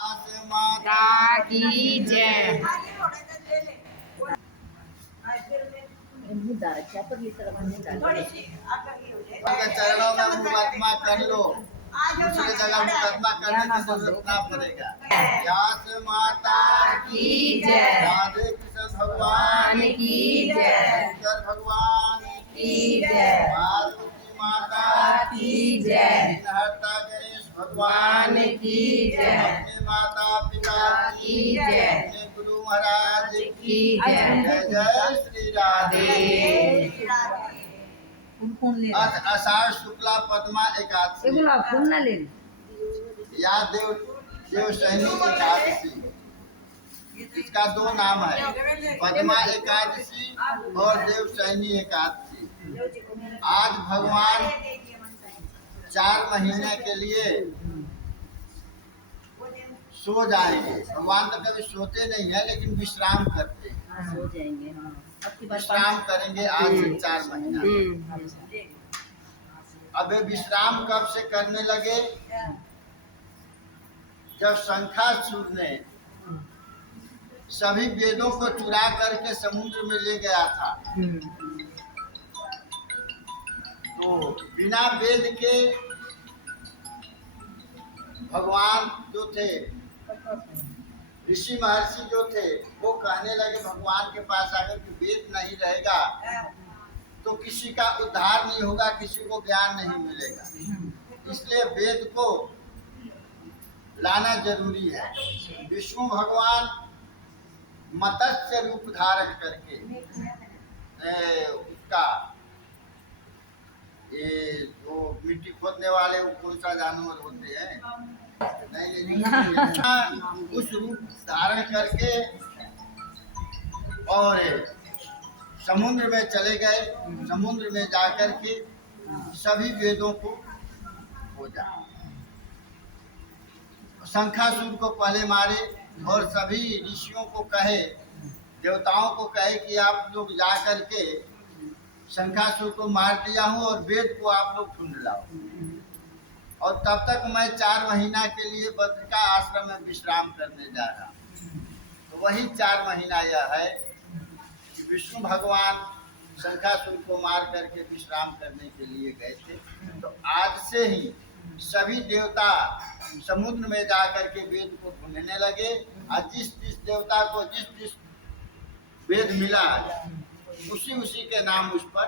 माता की जय। चरणों में मुकदमा कर लो, दूसरी जगह मुकदमा करने की जरूरत ना पड़ेगा। व्यास माता की जय। राधे कृष्ण भगवान की जय। शंकर भगवान की जय। पार्वती माता की जय। विघ्नहर्ता गणेश भगवान की जय। अपने माता पिता की जय। अपने गुरु महाराज की जय। जय जय श्री राधे। आज आषाढ़ शुक्ला पद्मा एकादशी या देव सैनी एकादशी, इसका दो नाम है, पद्मा एकादशी और देव सैनी एकादशी। आज भगवान 4 महीने के लिए सो जाएंगे। भगवान तो कभी सोते नहीं है, लेकिन विश्राम करते हैं। सो जाएंगे। विश्राम करेंगे आज से 4 महीना। अब ये विश्राम कब से करने लगे? जब शंखासुर ने सभी वेदों को चुरा करके समुद्र में ले गया था, तो बिना वेद के भगवान जो थे, ऋषि महर्षि जो थे, वो कहने लगे भगवान के पास आकर के वेद नहीं रहेगा तो किसी का उद्धार नहीं होगा, किसी को ज्ञान नहीं मिलेगा। इसलिए वेद को लाना जरूरी है। विष्णु भगवान मत्स्य रूप धारण करके उसका ये जो मिट्टी खोदने वाले वो कौन सा जानवर होते हैं, नहीं उस रूप धारण करके और समुद्र में चले गए। समुद्र में जाकर के सभी वेदों को खोजा। शंखासुर को पहले मारे और सभी ऋषियों को कहे, देवताओं को कहे कि आप लोग जा करके शंखासुर को मार दिया हूँ और वेद को आप लोग ढूंढ लाओ, और तब तक मैं 4 महीना के लिए बद्रिका आश्रम में विश्राम करने जा रहा हूँ। तो वही 4 महीना यह है कि विष्णु भगवान शंखासुर को मार करके विश्राम करने के लिए गए थे। तो आज से ही सभी देवता समुद्र में जाकर के वेद को ढूंढने लगे, और जिस जिस देवता को जिस जिस वेद मिला उसी उसी के नाम उस पर।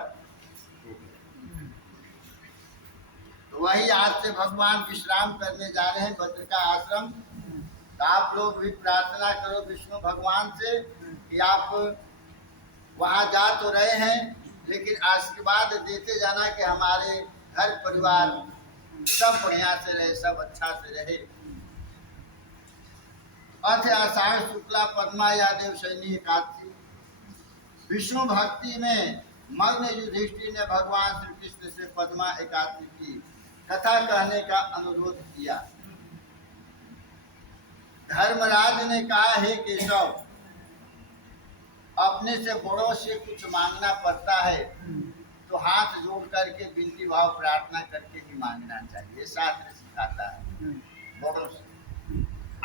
तो वही आज से भगवान विश्राम करने जा रहे हैं बद्रिका आश्रम। तो आप लोग भी प्रार्थना करो विष्णु भगवान से कि आप वहाँ जा तो रहे हैं, लेकिन आशीर्वाद देते जाना कि हमारे घर परिवार सब बढ़िया से रहे, सब अच्छा से रहे। अर्थ आषाढ़ शुक्ला पद्मा या देव सैनी एकादशी। विष्णु भक्ति में मग्न युधिष्ठिर ने भगवान श्री कृष्ण से पद्मा एकादशी की कथा कहने का अनुरोध किया। धर्मराज ने कहा, हे केशव, अपने से बड़ों से कुछ मांगना पड़ता है तो हाथ जोड़ करके विनती भाव प्रार्थना करके ही मांगना चाहिए। शास्त्र सिखाता है बड़ों से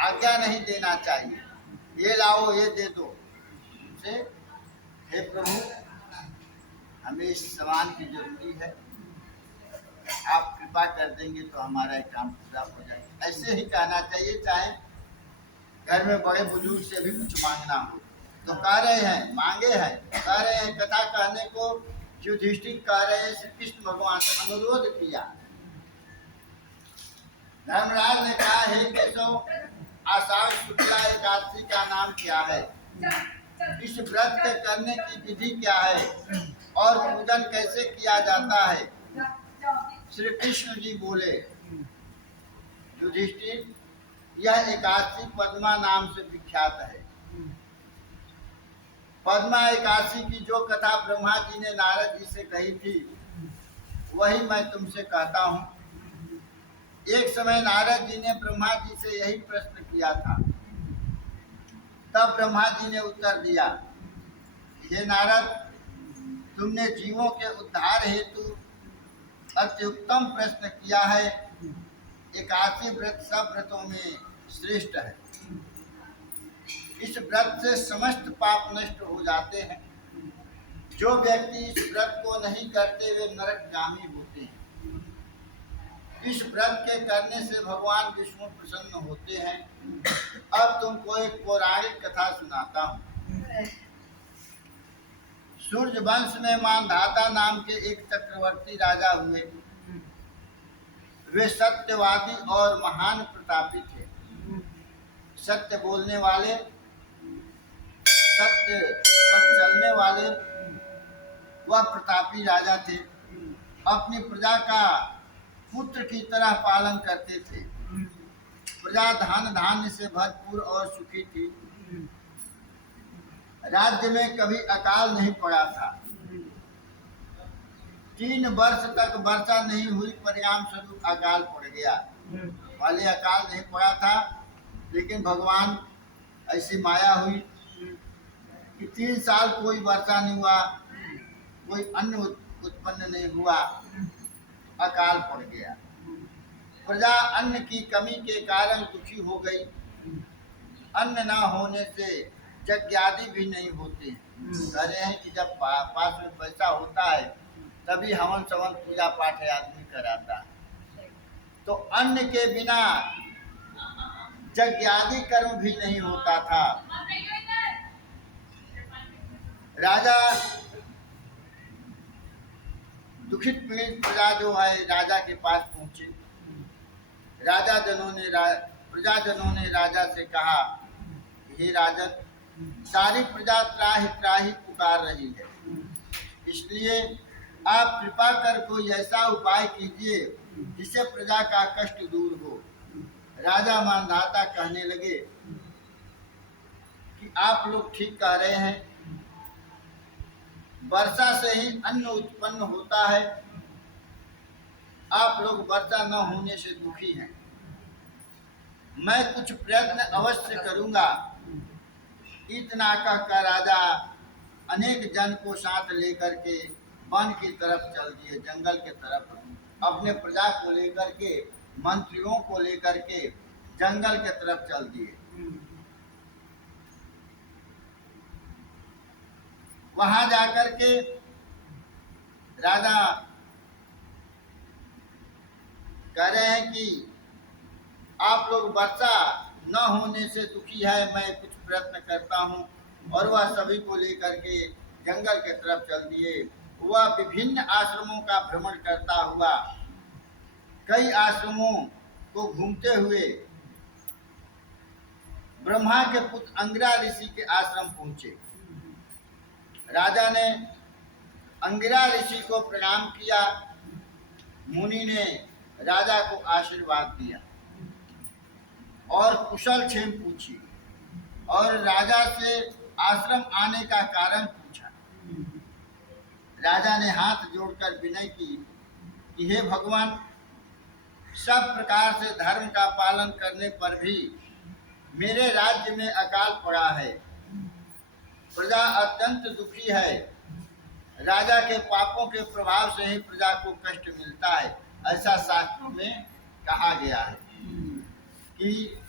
आज्ञा नहीं देना चाहिए, ये लाओ ये दे दो। उनसे, हे प्रभु, हमें इस सामान की जरूरी है, आप कृपा कर देंगे तो हमारा एक काम पूरा हो जाएगा। ऐसे ही कहना चाहिए, चाहे घर में बड़े बुजुर्ग से भी कुछ मांगना हो। तो कह रहे हैं, मांगे हैं, कह रहे हैं कथा कहने को युधिष्ठिर कह रहे हैं, श्री कृष्ण भगवान से अनुरोध किया। धर्मराज ने कहा, हे केशव, आषाढ़ शुक्ला एकादशी का नाम क्या है, इस व्रत के करने की विधि क्या है और पूजन कैसे किया जाता है? श्री कृष्ण जी बोले, युधिष्ठिर, यह एकादशी पद्मा नाम से विख्यात है। पद्मा एकादशी की जो कथा ब्रह्मा जी ने नारद जी से कही थी, वही मैं तुमसे कहता हूँ। एक समय नारद जी ने ब्रह्मा जी से यही प्रश्न किया था। तब ब्रह्मा जी ने उत्तर दिया, हे नारद, तुमने जीवों के उद्धार हेतु अत्युत्तम प्रश्न किया है। एकादशी व्रत सब व्रतों में श्रेष्ठ है। इस व्रत से समस्त पाप नष्ट हो जाते हैं। जो व्यक्ति इस व्रत को नहीं करते वे नरकगामी होते हैं। इस व्रत के करने से भगवान विष्णु प्रसन्न होते हैं। अब तुमको एक पौराणिक कथा सुनाता हूँ। सूर्य वंश में मानधाता नाम के एक चक्रवर्ती राजा हुए। वे सत्यवादी और महान प्रतापी थे। सत्य बोलने वाले, सत्य पर चलने वाले वह प्रतापी राजा थे। अपनी प्रजा का पुत्र की तरह पालन करते थे। प्रजा धन धान्य से भरपूर और सुखी थी। राज्य में कभी अकाल नहीं पड़ा था। 3 वर्ष तक वर्षा नहीं हुई, परिणाम स्वरूप अकाल पड़ गया। पहले अकाल नहीं पड़ा था, लेकिन भगवान ऐसी माया हुई कि 3 साल कोई वर्षा नहीं हुआ, कोई अन्न उत्पन्न नहीं हुआ, अकाल पड़ गया। प्रजा अन्न की कमी के कारण दुखी हो गई। अन्न न होने से यज्ञादि भी नहीं होते। कह रहे हैं कि जब पास में पैसा होता है तभी हवन सवन पूजा पाठ आदमी कराता है। तो अन्न के बिना यज्ञादि कर्म भी नहीं होता था। राजा दुखित पीड़ित प्रजा जो है राजा के पास पहुंचे। प्रजाजनों ने राजा से कहा, हे राजन, सारी प्रजा त्राहि त्राहि पुकार रही है, इसलिए आप कृपा कर कोई ऐसा उपाय कीजिए जिससे प्रजा का कष्ट दूर हो। राजा मानधाता कहने लगे कि आप लोग ठीक कह रहे हैं। वर्षा से ही अन्न उत्पन्न होता है। आप लोग वर्षा न होने से दुखी हैं। मैं कुछ प्रयत्न अवश्य करूंगा। इतना कहकर राजा अनेक जन को साथ लेकर के वन की तरफ चल दिए, जंगल के तरफ। अपने प्रजा को लेकर के, मंत्रियों को लेकर के जंगल के तरफ चल दिए। वहां जाकर के राजा कह रहे हैं कि आप लोग वर्षा न होने से दुखी है, मैं कुछ प्रयत्न करता हूं। और वह सभी को लेकर के जंगल के तरफ चल दिए। वह विभिन्न आश्रमों का भ्रमण करता हुआ कई आश्रमों को घूमते हुए ब्रह्मा के पुत्र अंगिरा ऋषि के आश्रम पहुंचे। राजा ने अंगिरा ऋषि को प्रणाम किया। मुनि ने राजा को आशीर्वाद दिया और कुशल क्षेम पूछी और राजा से आश्रम आने का कारण पूछा। राजा ने हाथ जोड़कर विनय की कि हे भगवान, सब प्रकार से धर्म का पालन करने पर भी मेरे राज्य में अकाल पड़ा है। प्रजा अत्यंत दुखी है। राजा के पापों के प्रभाव से ही प्रजा को कष्ट मिलता है। ऐसा शास्त्रों में कहा गया है कि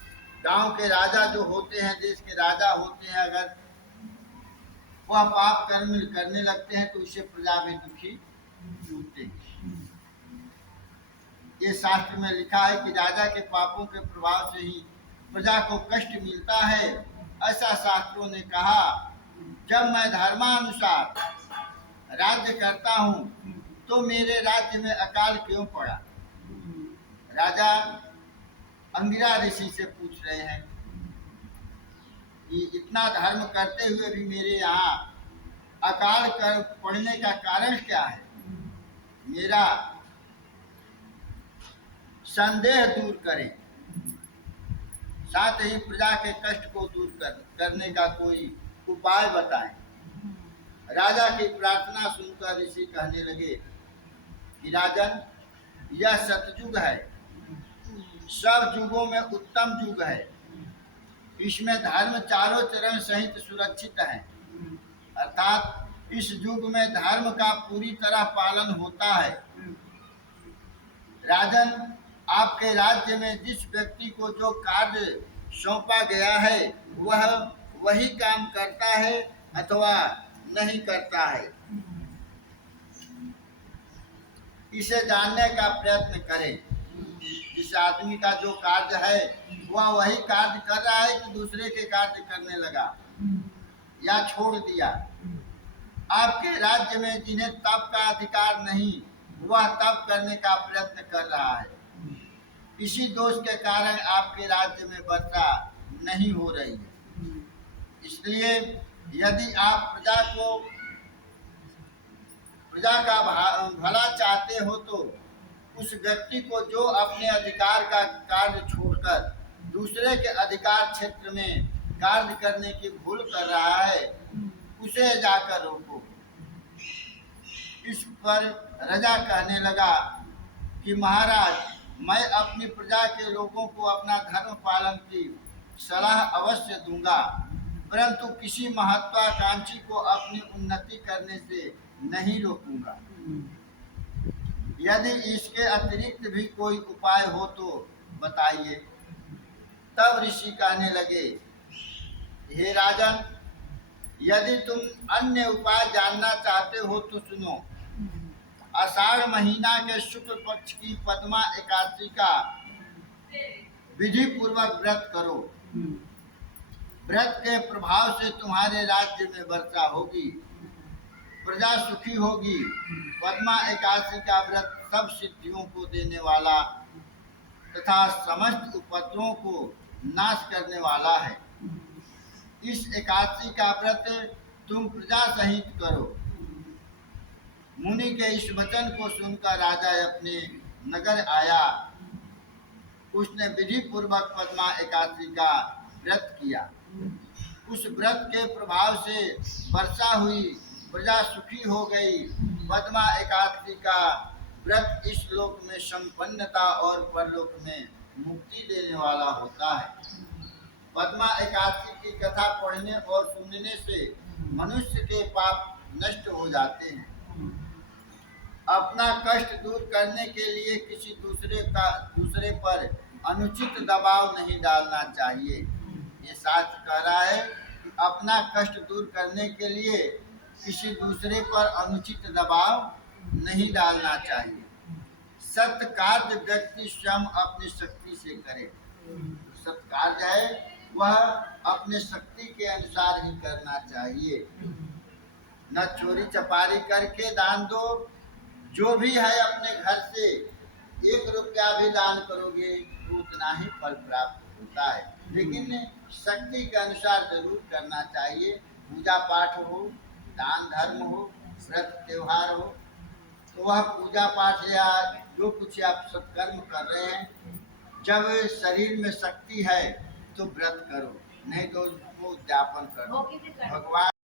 गांव के राजा जो होते हैं, देश के राजा होते हैं, अगर वह पाप कर्म करने लगते हैं तो उससे प्रजा भी दुखी होते हैं। ये शास्त्र में लिखा है कि राजा के पापों के प्रभाव से ही प्रजा को कष्ट मिलता है। ऐसा शास्त्रों ने कहा। जब मैं धर्मानुसार राज्य करता हूँ तो मेरे राज्य में अकाल क्यों पड़ा? राजा अंगिरा ऋषि से पूछ रहे हैं कि इतना धर्म करते हुए भी मेरे यहाँ अकाल कर पड़ने का कारण क्या है? मेरा संदेह दूर करें, साथ ही प्रजा के कष्ट को दूर करने का कोई उपाय बताएं। राजा की प्रार्थना सुनकर ऋषि कहने लगे कि राजन, यह सतयुग है, सब युगों में उत्तम युग है। इसमें धर्म चारों चरण सहित सुरक्षित है। अर्थात इस युग में धर्म का पूरी तरह पालन होता है। राजन, आपके राज्य में जिस व्यक्ति को जो कार्य सौंपा गया है वह वही काम करता है अथवा नहीं करता है, इसे जानने का प्रयत्न करें। जिस आदमी का जो कार्य है वह वही कार्य कर रहा है कि दूसरे के कार्य करने लगा या छोड़ दिया। आपके राज्य में जिन्हें तप का अधिकार नहीं वह तप करने का प्रयत्न कर रहा है। इसी दोष के कारण आपके राज्य में वर्षा नहीं हो रही है। इसलिए यदि आप प्रजा का भला चाहते हो तो उस व्यक्ति को जो अपने अधिकार का कार्य छोड़कर दूसरे के अधिकार क्षेत्र में कार्य करने की भूल कर रहा है उसे जाकर रोको। इस पर राजा कहने लगा कि महाराज, मैं अपनी प्रजा के लोगों को अपना धर्म पालन की सलाह अवश्य दूंगा, परंतु किसी महत्वाकांक्षी को अपनी उन्नति करने से नहीं रोकूंगा। यदि इसके अतिरिक्त भी कोई उपाय हो तो बताइए। तब ऋषि कहने लगे, हे राजन, यदि तुम अन्य उपाय जानना चाहते हो तो सुनो। आषाढ़ महीना के शुक्ल पक्ष की पद्मा एकादशी का विधि पूर्वक व्रत करो। व्रत के प्रभाव से तुम्हारे राज्य में वर्षा होगी, प्रजा सुखी होगी। पद्मा एकादशी का व्रत सब सिद्धियों को देने वाला तथा समस्त उपद्रवों को नाश करने वाला है। इस एकादशी का व्रत तुम प्रजा सहित करो। मुनि के इस वचन को सुनकर राजा अपने नगर आया। उसने विधि पूर्वक पद्मा एकादशी का व्रत किया। उस व्रत के प्रभाव से वर्षा हुई, प्रजा सुखी हो गई। पद्मा एकादशी का व्रत इस लोक में संपन्नता और परलोक में मुक्ति देने वाला होता है। पद्मा एकादशी की कथा पढ़ने और सुनने से मनुष्य के पाप नष्ट हो जाते हैं। अपना कष्ट दूर करने के लिए किसी दूसरे पर अनुचित दबाव नहीं डालना चाहिए। ये शास्त्र कह रहा है कि अपना कष्ट दूर करने के लिए किसी दूसरे पर अनुचित दबाव नहीं डालना चाहिए। सत्य कार्य व्यक्ति स्वयं अपनी शक्ति से करे। सत्य कार्य है वह अपने शक्ति के अनुसार ही करना चाहिए। न चोरी चपारी करके दान दो। जो भी है अपने घर से 1 रुपया भी दान करोगे तो उतना ही फल प्राप्त होता है, लेकिन शक्ति के अनुसार जरूर करना चाहिए। पूजा पाठ हो, दान धर्म हो, व्रत त्योहार हो, तो वह पूजा पाठ या जो कुछ आप सत्कर्म कर रहे हैं, जब शरीर में शक्ति है तो व्रत करो, नहीं तो उसको उद्यापन करो। भगवान